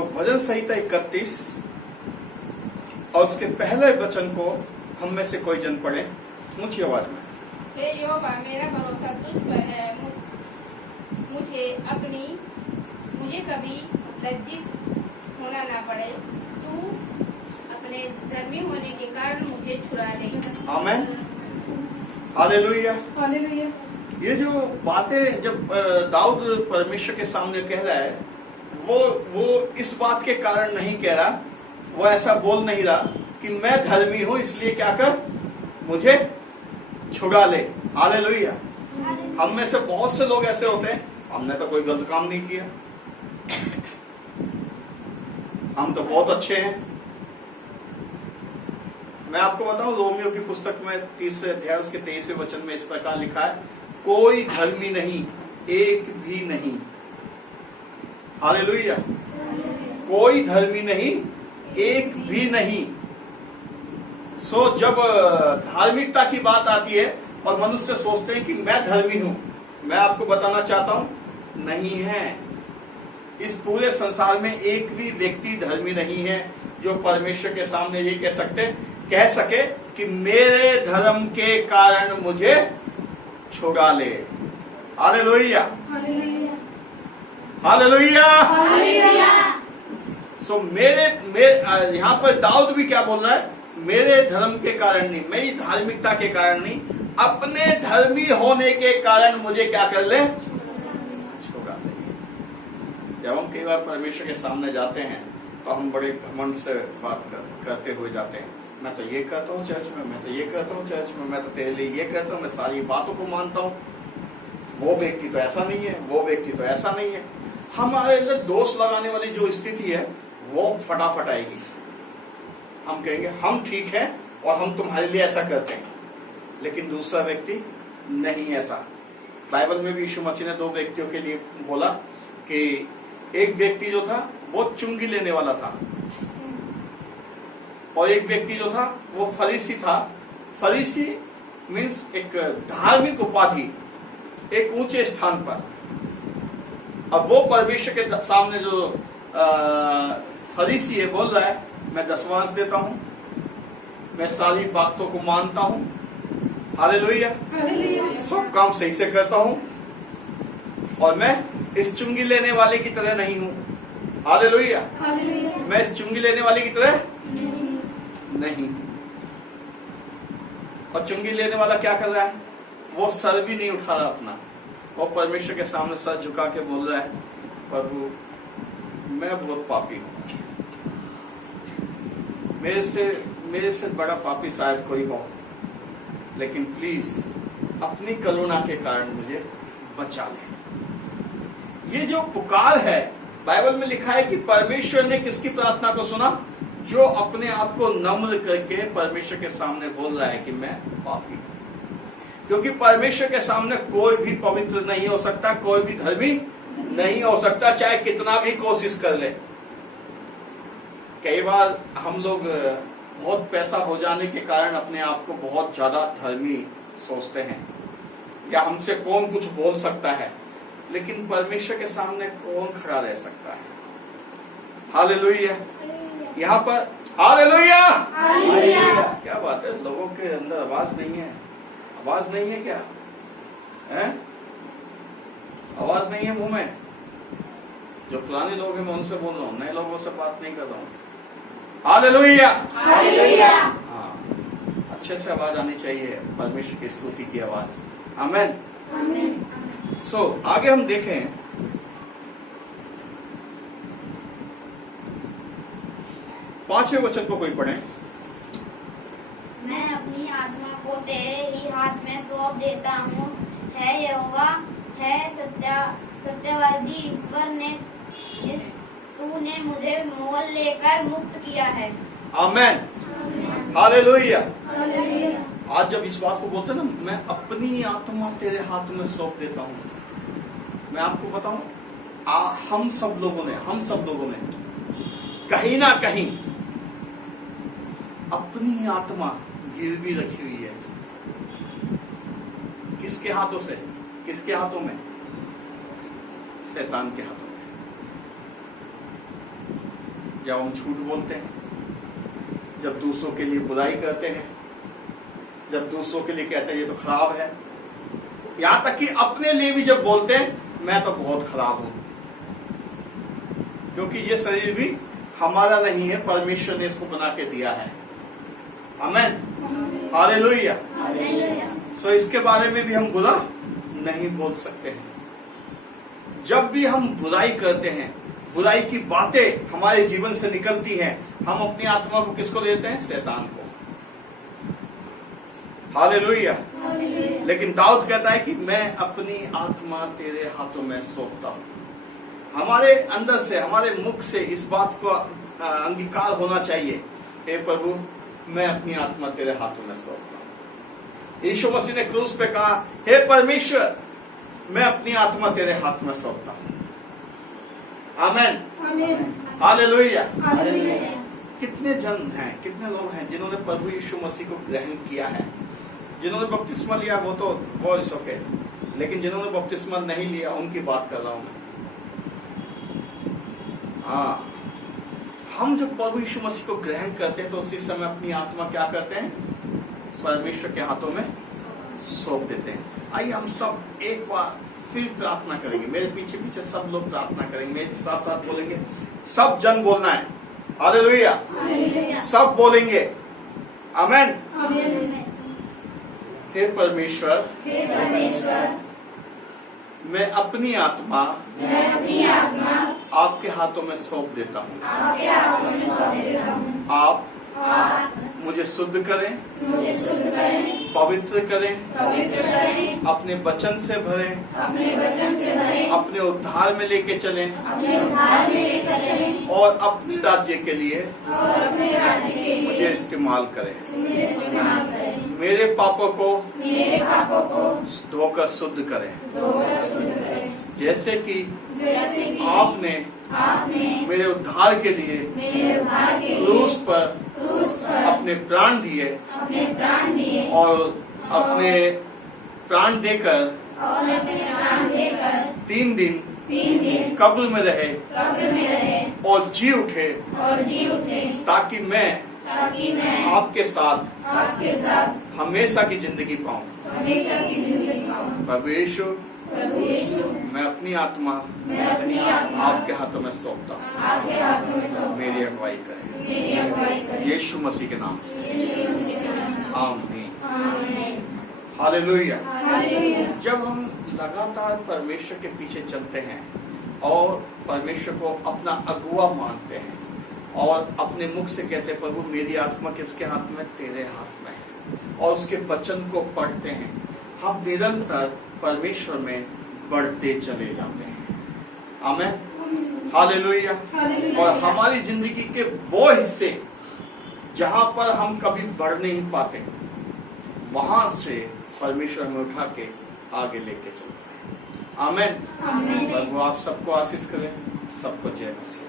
भजन संहिता 31 और उसके पहले वचन को हम में से कोई जन पढ़े ऊंची आवाज में। हे यहोवा, मेरा भरोसा तुझ पर है। मुझे कभी लज्जित होना ना पड़े। तू अपने धर्मी होने के कारण मुझे छुड़ा ले। आमीन, हालेलुया। हालेलुया। ये जो बातें जब दाऊद परमेश्वर के सामने कह रहा है, वो इस बात के कारण नहीं कह रहा, वो ऐसा बोल नहीं रहा कि मैं धर्मी हूं इसलिए क्या कर मुझे छुड़ा ले। हालेलुया। हम में से बहुत से लोग ऐसे होते हैं, हमने तो कोई गलत काम नहीं किया, हम तो बहुत अच्छे हैं। मैं आपको बताऊं, रोमियो की पुस्तक में 30 अध्याय उसके 23वें वचन में इस प्रकार लिखा है, कोई धर्मी नहीं, एक भी नहीं। हालेलुया। कोई धर्मी नहीं, एक भी नहीं। जब धार्मिकता की बात आती है और मनुष्य सोचते हैं कि मैं धर्मी हूं, मैं आपको बताना चाहता हूं, नहीं है। इस पूरे संसार में एक भी व्यक्ति धर्मी नहीं है जो परमेश्वर के सामने ये कह सके कि मेरे धर्म के कारण मुझे छुड़ा ले। Hallelujah, hallelujah, hallelujah. मेरे यहाँ पर दाऊद भी क्या बोल रहा है, मेरे धर्म के कारण नहीं, मेरी धार्मिकता के कारण नहीं, अपने धर्मी होने के कारण मुझे क्या कर ले, छुड़ा ले। जब हम कई बार परमेश्वर के सामने जाते हैं तो हम बड़े घमंड से बात करते हुए जाते हैं, मैं तो ये करता हूँ चर्च में, मैं तो ये करता हूँ चर्च में, मैं तो तेरे लिए ये करता हूँ, मैं सारी बातों को मानता हूँ। वो व्यक्ति तो ऐसा नहीं है, वो व्यक्ति तो ऐसा नहीं है। हमारे अंदर दोष लगाने वाली जो स्थिति है वो फटाफट आएगी। हम कहेंगे हम ठीक है और हम तुम्हारे लिए ऐसा करते हैं, लेकिन दूसरा व्यक्ति नहीं ऐसा। बाइबल में भी यीशु मसीह ने 2 व्यक्तियों के लिए बोला कि एक व्यक्ति जो था वो चुंगी लेने वाला था और एक व्यक्ति जो था वो फरीसी था। फरीसी मीन्स एक धार्मिक उपाधि, एक ऊंचे स्थान पर। अब वो परमेश्वर के सामने जो फरीसी है बोल रहा है, मैं दशवांश देता हूं, मैं सारी बातों को मानता हूं, हालेलुया, सब काम सही से करता हूं और मैं इस चुंगी लेने वाले की तरह नहीं हूं। हालेलुया, मैं इस चुंगी लेने वाले की तरह नहीं। और चुंगी लेने वाला क्या कर रहा है, वो सर भी नहीं उठा रहा अपना, वो परमेश्वर के सामने सर झुका के बोल रहा है, प्रभु मैं बहुत पापी हूं, मेरे से बड़ा पापी शायद कोई हो, लेकिन प्लीज अपनी करुणा के कारण मुझे बचा ले। ये जो पुकार है, बाइबल में लिखा है कि परमेश्वर ने किसकी प्रार्थना को सुना, जो अपने आप को नम्र करके परमेश्वर के सामने बोल रहा है कि मैं पापी हूं। क्योंकि परमेश्वर के सामने कोई भी पवित्र नहीं हो सकता, कोई भी धर्मी नहीं हो सकता, चाहे कितना भी कोशिश कर ले। कई बार हम लोग बहुत पैसा हो जाने के कारण अपने आप को बहुत ज्यादा धर्मी सोचते हैं, या हमसे कौन कुछ बोल सकता है, लेकिन परमेश्वर के सामने कौन खड़ा रह सकता है। हालेलुया। यहाँ पर हालेलुया, क्या बात है, लोगों के अंदर आवाज नहीं है, आवाज नहीं है क्या है? आवाज नहीं है मुंह में। जो पुराने लोग हैं मैं उनसे बोल रहा हूँ, नए लोगों से बात नहीं कर रहा हूँ। Hallelujah, hallelujah. हाँ, अच्छे से आवाज आनी चाहिए, परमेश्वर की स्तुति की आवाज। आमीन, आमीन। आगे हम देखें, पांचवें वचन को कोई पढ़े। मैं अपनी आत्मा को तेरे ही हाथ में सौंप देता हूँ, है यहोवा, है सत्यवादी ईश्वर ने, तूने मुझे मोल लेकर मुक्त किया है। आमीन, हालेलुया। आज जब इस बात को बोलते ना, मैं अपनी आत्मा तेरे हाथ में सौंप देता हूँ, मैं आपको बताऊं, हम सब लोगों ने कहीं ना कहीं अपनी आत्मा गिरवी रखी हुई है। किसके हाथों से, किसके हाथों में? शैतान के हाथों में। जब हम झूठ बोलते हैं, जब दूसरों के लिए बुराई करते हैं, जब दूसरों के लिए कहते हैं ये तो खराब है, यहां तक कि अपने लिए भी जब बोलते हैं मैं तो बहुत खराब हूं, क्योंकि ये शरीर भी हमारा नहीं है, परमेश्वर ने इसको बना के दिया है। आमेन, हालेलुया। सो इसके बारे में भी हम बुरा नहीं बोल सकते हैं। जब भी हम बुराई करते हैं, बुराई की बातें हमारे जीवन से निकलती हैं, हम अपनी आत्मा को किसको देते हैं? शैतान को। हालेलुया। लेकिन दाऊद कहता है कि मैं अपनी आत्मा तेरे हाथों में सौंपता हूं। हमारे अंदर से, हमारे मुख से इस बात को अंगीकार होना चाहिए, हे प्रभु मैं अपनी आत्मा तेरे हाथों में सौंपता हूं। यीशु मसीह ने क्रूस पे कहा, हे परमेश्वर मैं अपनी आत्मा तेरे हाथ में सौंपता हूं। आमेन, हालेलुया। कितने जन हैं, कितने लोग हैं जिन्होंने प्रभु यीशु मसीह को ग्रहण किया है, जिन्होंने बपतिस्मा लिया वो इस ओके, लेकिन जिन्होंने बपतिस्मा नहीं लिया उनकी बात कर रहा हूं मैं। हाँ, हम जब प्रभु यीशु मसीह को ग्रहण करते हैं तो उसी समय अपनी आत्मा क्या करते हैं? परमेश्वर के हाथों में सौंप देते हैं। आइए हम सब एक बार फिर प्रार्थना करेंगे, मेरे पीछे पीछे सब लोग प्रार्थना करेंगे, मेरे साथ साथ बोलेंगे, सब जन बोलना है। हालेलुया, सब बोलेंगे। आमेन। हे परमेश्वर, मैं अपनी आत्मा आपके हाथों में सौंप देता हूँ। आप मुझे शुद्ध करें, पवित्र करें, अपने वचन से भरें, अपने उद्धार में लेके चलें, और अपने राज्य के लिए मुझे इस्तेमाल करें। मेरे पापों को धोकर शुद्ध करें, जैसे कि आपने मेरे उद्धार के लिए क्रूस पर अपने प्राण दिए, और अपने प्राण देकर 3 दिन कब्र में रहे और जी उठे, ताकि मैं आपके साथ हमेशा की जिंदगी पाऊं। प्रभु यीशु, मैं अपनी आत्मा आपके हाथों में सौंपता हूँ, मेरी अगुवाई करें यीशु मसीह के नाम से। आमीन, हालेलुया। जब हम लगातार परमेश्वर के पीछे चलते हैं और परमेश्वर को अपना अगुआ मानते हैं और अपने मुख से कहते हैं प्रभु मेरी आत्मा किसके हाथ में? तेरे हाथ में है, और उसके वचन को पढ़ते हैं, हम निरंतर परमेश्वर में बढ़ते चले जाते हैं। आमीन, हालेलुया। और हमारी जिंदगी के वो हिस्से जहां पर हम कभी बढ़ नहीं पाते, वहां से परमेश्वर हमें उठा के आगे लेके चलता है। आमीन। प्रभु आप सबको आशीष करें, सबको जय मसीह।